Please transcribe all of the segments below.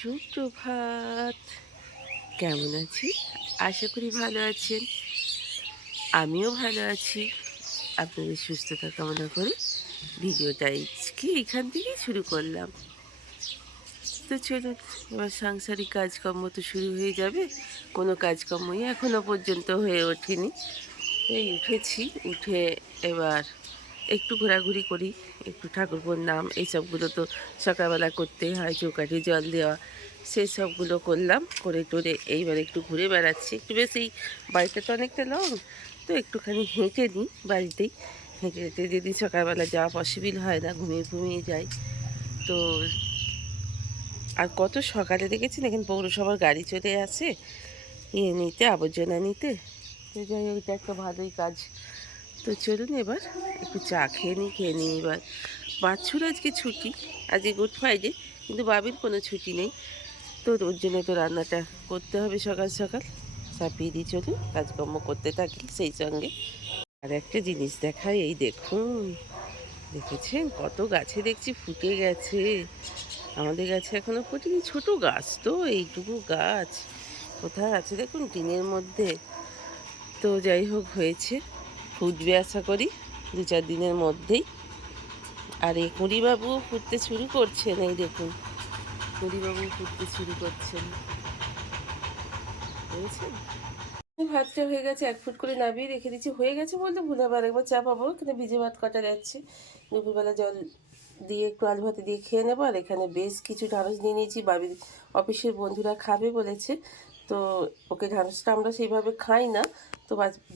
সুপ্রভাত। কেমন আছি? আশা করি ভালো আছেন। আমিও ভালো আছি। আপনাদের সুস্থতা কামনা করে ভিডিওটা আজকে এখান থেকেই শুরু করলাম। তো চলুন, এবার সাংসারিক কাজকর্ম তো শুরু হয়ে যাবে। কোনো কাজকর্মই এখনো পর্যন্ত হয়ে ওঠেনি। এই উঠেছি, উঠে এবার একটু ঘোরাঘুরি করি, একটু ঠাকুরপোর নাম এইসবগুলো তো সকালবেলা করতেই হয়, চৌকাঠে জল দেওয়া সেসবগুলো করলাম, করে টোরে এইবার একটু ঘুরে বেড়াচ্ছি। একটু বেশ এই বাড়িটা তো অনেকটা লং, তো একটুখানি হেঁটে নিই বাড়িতেই। হেঁটে হেঁটে যদি সকালবেলা যাওয়া পসিবল হয় না, ঘুমিয়ে ঘুমিয়ে যাই। তো আর কত সকালে দেখেছেন এখানে পৌরসভার গাড়ি চলে আসে নিতে, আবর্জনা নিতে। তো যাই হোক, এটা একটা ভালোই কাজ। তো চলুন এবার একটু চা খেয়ে নিই এবার। বাচ্চুর আজকে ছুটি, আজকে গুড ফ্রাইডে, কিন্তু বাবির কোনো ছুটি নেই। তো ওর জন্য তো রান্নাটা করতে হবে সকাল সকাল। চাপিয়ে দিই, চলুন কাজকর্ম করতে থাকি সেই সঙ্গে। আর একটা জিনিস দেখাই, এই দেখুন, দেখেছেন কত গাছে দেখছি ফুটে গেছে। আমাদের গাছে এখনো ফোটেনি, ছোট গাছ তো, এইটুকু গাছ কোথায় আছে দেখুন টিনের মধ্যে। তো যাই হোক, হয়েছে, ফুটবে আশা করি 2-4 দিনের মধ্যেই। আর এই কুঁড়িবাবু ফুটতে শুরু করছেন, এই দেখুন কুঁড়িবাবু ফুটতে শুরু করছেন, বুঝেছেন। ভাতটা হয়ে গেছে, 1 ফুট করে নামিয়ে রেখে দিচ্ছি। হয়ে গেছে বলতে ভুলে আবার একবার চা পাবো, এখানে ভিজে ভাত কটা যাচ্ছে। দুপুরবেলা জল দিয়ে একটু আলু ভাতে দিয়ে খেয়ে নেবো। আর এখানে বেশ কিছু ঢ্যাঁড়স নিয়ে নিয়েছি, বাবির অফিসের বন্ধুরা খাবে বলেছে। তো ওকে ঢ্যাঁড়সটা আমরা সেইভাবে খাই না, তো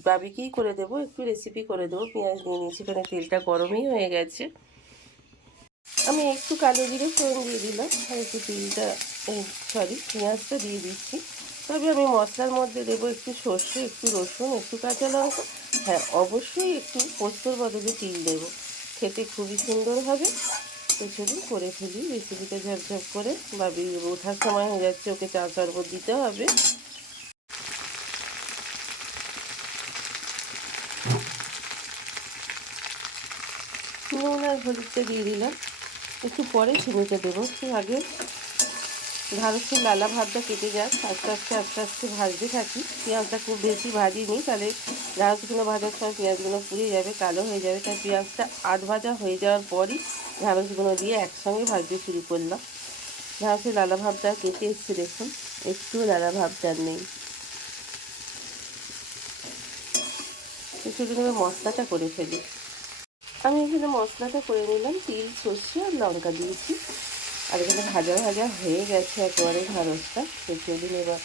বাবিকেই করে দেবো, একটু রেসিপি করে দেবো। পেঁয়াজ নিয়ে নিয়েছি, এখানে তেলটা গরমই হয়ে গেছে। আমি একটু কালো জিরে ফোড়ন দিয়ে দিলাম, আর একটু তিলটা, পেঁয়াজটা দিয়ে দিচ্ছি। তবে আমি মশলার মধ্যে দেবো একটু সর্ষে, একটু রসুন, একটু কাঁচা লঙ্কা। হ্যাঁ, অবশ্যই একটু পোস্তর বদলে তিল দেবো, খেতে খুবই সুন্দর হবে। তো চলুন করে ফেলি রেসিপিটা ঝপঝপ করে। ভাবি ওঠার সময় হয়ে যাচ্ছে, ওকে চা শরবত দিতে হবে। নুন আর হলুদটা দিয়ে দিলাম, একটু পরে চিনিটা দেবো, একটু আগে ঢ্যাঁড়সের লালা ভাবটা কেটে যাক, আস্তে আস্তে আস্তে আস্তে ভাজতে থাকি। পেঁয়াজটা খুব বেশি ভাজিনি, তাহলে ঢ্যাঁড়সগুলো ভাজার সময় পেঁয়াজগুলো পুড়ে যাবে, কালো হয়ে যাবে। তাই পেঁয়াজটা আধ ভাজা হয়ে যাওয়ার পরই ঢ্যাঁড়সগুলো দিয়ে একসঙ্গে ভাজতে শুরু করলাম। ঢ্যাঁড়সের লালা ভাবটা কেটে এসছে দেখুন, একটু লালা ভাবটা নেই। তো শুধু মশলাটা করে ফেলি। আমি এখানে মশলাটা করে নিলাম, তিল, সর্ষে আর লঙ্কা দিয়েছি। আর এখানে ভাজা ভাজা হয়ে গেছে একেবারে ঢ্যাঁড়সটা। তো চলুন এবার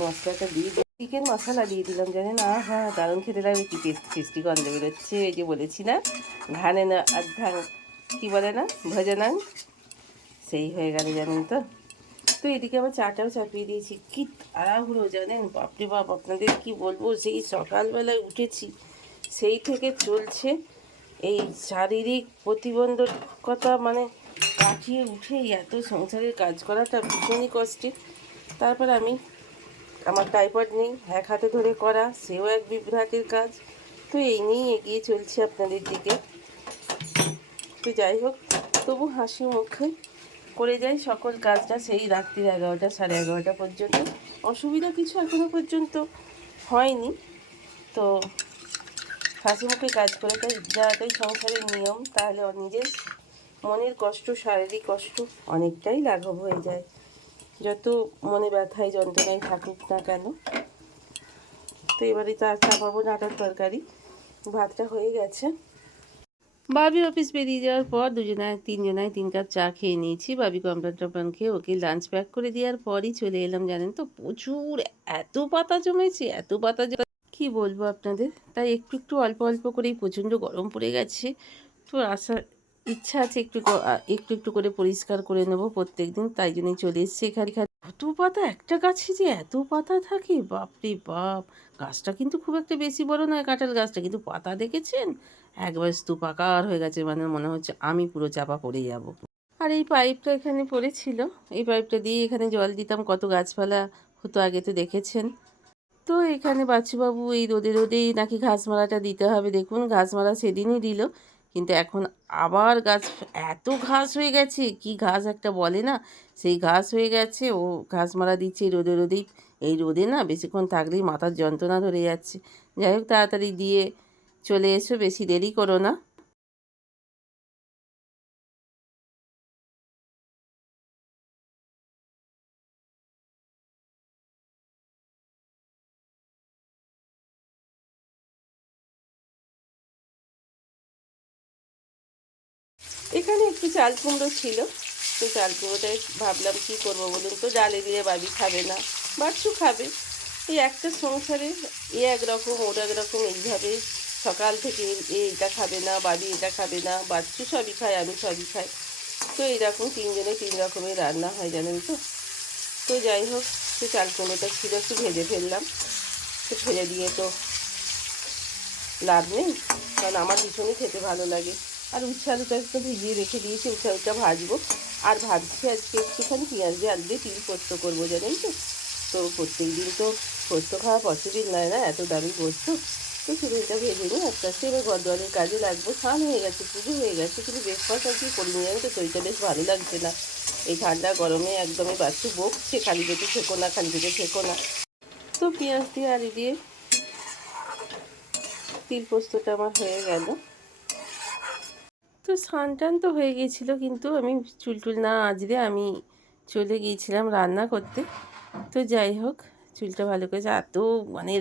মশলাটা দিয়ে চিকেন মশলা দিয়ে দিলাম, জানেন, হ্যাঁ দারুণ খেতে লাগবে। কি টেস্টি গন্ধ বেরোচ্ছে। এই যে বলেছি না, ঘানে না আধ্যাং, কী বলে না, ভজনাং, সেই হয়ে গেল জানেন তো। তো এদিকে আবার চাটাও চাপিয়ে দিয়েছি। কি তাড়াহুড়ো জানেন, বাপরে বাপ, আপনাদের কি বলবো, সেই সকালবেলায় উঠেছি, সেই থেকে চলছে এই শারীরিক প্রতিবন্ধকতা, মানে কাটিয়ে উঠেই এত সংসারের কাজ করাটা ভীষণই কষ্টের। তারপর আমার টাইপয়েড নেই, এক হাতে ধরে করা, সেও এক বিভ্রাটের কাজ। তো এই নিয়েই এগিয়ে চলছে আপনাদের দিকে। তো যাই হোক, তবু হাসি মুখে করে যাই সকল কাজটা, সেই রাত্রির 11টা, সাড়ে 11টা পর্যন্ত। অসুবিধা কিছু এখনো পর্যন্ত হয়নি। তো হাসি মুখে কাজ করে যাওয়াটাই সংসারের নিয়ম, তাহলে নিজের মনের কষ্ট, শারীরিক কষ্ট অনেকটাই লাঘব হয়ে যায়, যত মনে ব্যথায় যন্ত্রণায় থাকুক না কেন। তো এবারে তো আর চাপাবো ডাঁটার তরকারি, ভাতটা হয়ে গেছে। বাবি অফিস বেরিয়ে যাওয়ার পর তিনজনায় 3 কাপ চা খেয়ে নিয়েছি। বাবি কমপ্লেন টমপ্লেন খেয়ে ওকে লাঞ্চ প্যাক করে দেওয়ার পরই চলে এলাম, জানেন তো, প্রচুর এত পাতা জমেছে, এত পাতা কি বলবো আপনাদের। তাই একটু একটু অল্প অল্প করেই, প্রচণ্ড গরম পড়ে গেছে, তো আসার ইচ্ছা আছে একটু একটু করে পরিষ্কার করে নেবো প্রত্যেক দিন। তাই জন্যই চলে এসেছি এখানে। কত পাতা, একটা গাছে যে এত পাতা থাকে, বাপরে বাপ। গাছটা কিন্তু খুব একটা বেশি বড় নয়, কাঁঠাল গাছটা, কিন্তু পাতা দেখেছেন একবার স্তূপাকার হয়ে গেছে, মানে মনে হচ্ছে আমি পুরো চাপা পড়ে যাব। আর এই পাইপটা এখানে পড়েছিল, এই পাইপটা দিয়ে এখানে জল দিতাম, কত গাছপালা হতো আগে তো দেখেছেন। তো এখানে বাচ্চুবাবু এই রোদে রোদেই নাকি ঘাস মারাটা দিতে হবে, দেখুন ঘাস মারা সেদিনই দিল, কিন্তু এখন আবার গাছ এত ঘাস হয়ে গেছে, কি ঘাস একটা বলে না, সেই ঘাস হয়ে গেছে। ও ঘাস মারা দিচ্ছে এই রোদে রোদেই। এই রোদে না বেশিক্ষণ থাকলেই মাথার যন্ত্রণা ধরে যাচ্ছে। যাই হোক, তাড়াতাড়ি দিয়ে চলে এসো, বেশি দেরি করো না। এখানে একটু চাল কুমড়ো ছিল, তো চাল কুমড়োটাই ভাবলাম কী করবো বলুন তো, ডালে দিয়ে বাবি খাবে না, বাচ্চু খাবে। এই একটা সংসারে এ একরকম ওর একরকম, এইভাবে সকাল থেকে এ এটা খাবে না, বাবি এটা খাবে না, বাচ্চু সবই খায়, আমি সবই খাই। তো এইরকম তিনজনে তিন রকমের রান্না হয় জানেন তো। তো যাই হোক, সে চাল কুমড়োটা ছিল, একটু ভেজে ফেললাম। তো ফেলে দিয়ে তো লাভ নেই, কারণ আমার ভীষণই খেতে ভালো লাগে। আর উচ্ছে আলুটা একটু ভিজিয়ে রেখে দিয়েছি, উচ্ছে আলুটা ভাজবো। আর ভাবছি আজকে একটুখানি পেঁয়াজ দিয়ে আলু দিয়ে তিল পোস্ত করবো জানেন তো। তো প্রত্যেক দিন তো পোস্ত খাওয়া পসিবল নয় না, এত দামি পোস্ত। তো শুধু এটা ভেজে নিই, আস্তে আস্তে এবার ঘরদোয়ারের কাজে লাগবো। স্নান হয়ে গেছে, পুজো হয়ে গেছে, কিন্তু ব্রেকফাস্ট আজকে করিনি জানেন তো। শরীরটা বেশ ভালো লাগছে না, এই ঠান্ডা গরমে একদমই বাচ্চু বকছে, খালি পেটে থেকো না, খালি পেটে থেকো না। তো পেঁয়াজ দিয়ে আলু দিয়ে তিল পোস্তটা আমার হয়ে গেল। তো স্নান টান তো হয়ে গিয়েছিলো, কিন্তু আমি চুল টুল না আঁচড়ে আমি চলে গিয়েছিলাম রান্না করতে। তো যাই হোক, চুলটা ভালো করেছে, এত মানে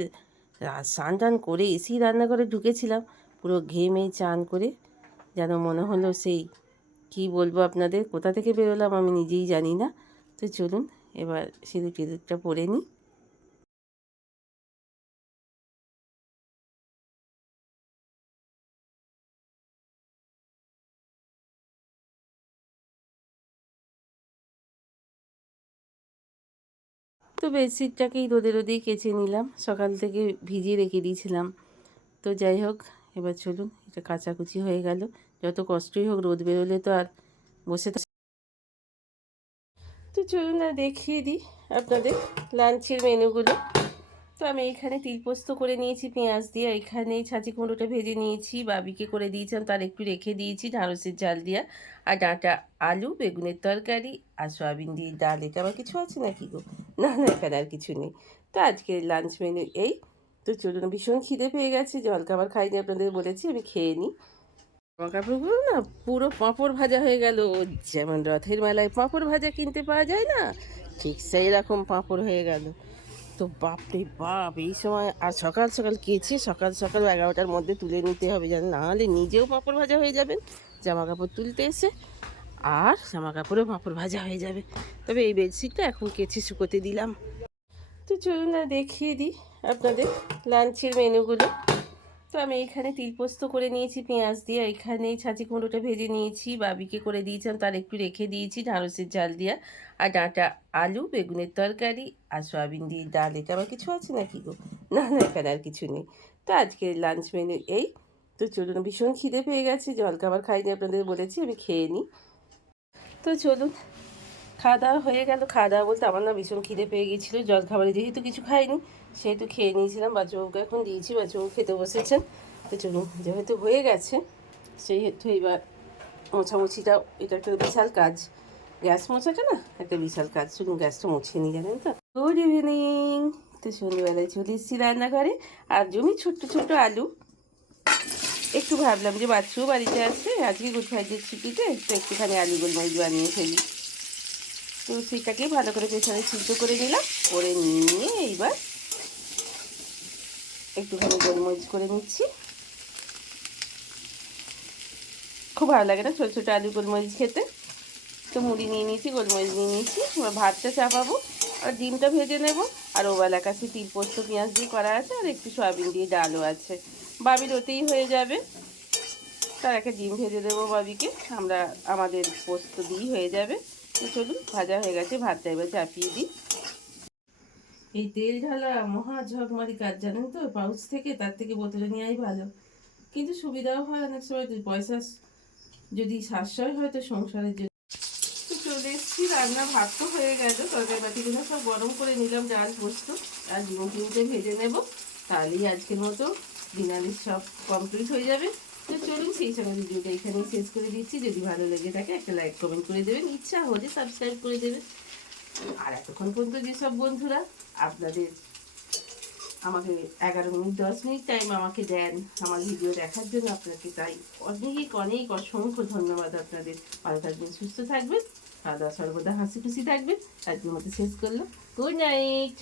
স্নান টান করে এসেই রান্নাঘরে ঢুকেছিলাম, পুরো ঘেমে চান করে যেন মনে হলো সেই, কি বলবো আপনাদের, কোথা থেকে বেরোলাম আমি নিজেই জানি না। তো চলুন এবার সিঁদুর টিঁদুরটা পরে নিই। তো বেডশিটটাকেই রোদে রোদেই কেচে নিলাম, সকাল থেকে ভিজিয়ে রেখে দিয়েছিলাম। তো যাই হোক, এবার চলুন, এটা কাচাকুচি হয়ে গেল। যত কষ্টই হোক, রোদ বেরোলে তো আর বসে তো চলুন আর দেখিয়ে দিই আপনাদের লাঞ্চের মেনুগুলো। তো আমি এখানে তিলপোস্ত করে নিয়েছি পেঁয়াজ দিয়ে, এখানে ছাঁচি কুমড়োটা ভেজে নিয়েছি, বাবিকে করে দিয়েছিলাম, তার একটু রেখে দিয়েছি ঢ্যাঁড়সের ঝাল দিয়া, আর ডাঁটা আলু বেগুনের তরকারি আর সয়াবিন দিয়ে ডাল। এটা আবার কিছু আছে নাকি গো? না না, এখানে আর কিছু নেই। তো আজকের লাঞ্চ মেনু এই। তো চলুন, ভীষণ খিদে পেয়ে গেছে, জলখাবার খাইনি, আপনাদের বলেছি, আমি খেয়ে নিই। জামা কাপড়গুলো না পুরো পাঁপড় ভাজা হয়ে গেল। যেমন রথের মেলায় পাঁপড় ভাজা কিনতে পাওয়া যায় না, ঠিক সেই রকম পাঁপড় হয়ে গেল। তো বাপরে বাপ, এই সময় আর সকাল সকাল কেচে সকাল সকাল 11টার মধ্যে তুলে নিতে হবে, জানেন, নাহলে নিজেও পাঁপড় ভাজা হয়ে যাবেন জামা কাপড় তুলতে এসে, আর জামা কাপড়েও পাঁপড় ভাজা হয়ে যাবে। তবে এই বেডশিটটা এখন কেচে শুকোতে দিলাম। তো চলুন না দেখিয়ে দিই আপনাদের লাঞ্চের মেনুগুলো। তো আমি এখানে তিলপোস্ত করে নিয়েছি পেঁয়াজ দিয়ে, এখানে ছাঁচি কুমড়োটা ভেজে নিয়েছি, বাবিকে করে দিয়েছিলাম, তার একটু রেখে দিয়েছি ঢ্যাঁড়সের ঝাল দিয়া, আর ডাঁটা আলু বেগুনের তরকারি আর সয়াবিন দিয়ে ডাল। এটা আবার কিছু আছে নাকি গো? না না, এখানে আর কিছু নেই। তো আজকের লাঞ্চ মেনু এই। তো চলুন, ভীষণ খিদে পেয়ে গেছে, জলখাবার খাইনি, আপনাদের বলেছি, আমি খেয়ে নিই। তো চলুন, খাওয়া দাওয়া হয়ে গেল। খাওয়া দাওয়া বলতে আমার না ভীষণ খিদে পেয়ে গিয়েছিলো, জলখাবারে যেহেতু কিছু খাইনি সেহেতু খেয়ে নিয়েছিলাম। বাচ্চাবাবুকে এখন দিয়েছি, বাচ্চাবাবু খেতে বসেছেন। তো চলুন, যেহেতু হয়ে গেছে সেহেতু এবার মোছামুছিটা, এটা একটা বিশাল কাজ, গ্যাস মোছাটা না একটা বিশাল কাজ। চলুন গ্যাসটা মুছিয়ে নিই, জানেন তো। Good evening. তো সন্ধ্যেবেলায় চলে এসেছি রান্নাঘরে, আর জমি ছোট্ট ছোট্ট আলু, একটু ভাবলাম যে বাচ্চাও বাড়িতে আছে আজকে গুড ফ্রাইডের ছুটিতে, তো একটুখানি আলু গোলমরিচ বানিয়ে ফেলি। তো সেটাকে ভালো করে প্রেসারে সিদ্ধ করে নিলাম, করে নিয়ে এইবার একটুখানি গোলমরিচ করে নিচ্ছি। খুব ভালো লাগে না ছোটো ছোটো আলু গোলমরিচ খেতে। তো মুড়ি নিয়ে নিয়েছি, গোলমরিচ নিয়ে নিয়েছি, এবার ভাতটা চাপাবো আর ডিমটা ভেজে নেব। আর ওবেলা কাছে তিল পোস্ত পেঁয়াজ দিয়ে করা আছে, আর একটু সয়াবিন দিয়ে ডালও আছে, বাবির ওতেই হয়ে যাবে। তার একটা ডিম ভেজে দেবো বাবিকে, আমরা আমাদের পোস্ত দিয়েই হয়ে যাবে। তো চলুন, ভাজা হয়ে গেছে, ভাতটা এবার চাপিয়ে দিই। এই তেল ঢালা মহা ঝকমারি কাজ, জানেন তো, পাউচ থেকে তার থেকে বোতলে নেওয়াই ভালো। কিন্তু সুবিধাও হয় অনেক সময়, দুই পয়সা যদি সাশ্রয় হয় তো সংসারের জন্য। তো চলে এসেছি, রান্না ভাত তো হয়ে গেল, তরকারি বাটিগুলো সব গরম করে নিলাম, ডাল পোস্ত আর ডিম টিমটে ভেজে নেব, তাহলেই আজকের মতো ডিনারের সব কমপ্লিট হয়ে যাবে। তো চলুন সেই সময় ভিডিওটা এখানেই শেষ করে দিচ্ছি। যদি ভালো লেগে থাকে একটা লাইক কমেন্ট করে দেবেন, ইচ্ছা হলে সাবস্ক্রাইব করে দেবেন। আর এতক্ষণ পর্যন্ত যেসব বন্ধুরা আপনাদের আমাকে 11 মিনিট 10 মিনিট টাইম আমাকে দেন আমার ভিডিও দেখার জন্য, আপনাকে তাই অনেক অনেক অসংখ্য ধন্যবাদ আপনাদের। ভালো থাকবেন, সুস্থ থাকবেন, সদা সর্বদা হাসি খুশি থাকবেন। আজকের মতো শেষ করলাম। Good night.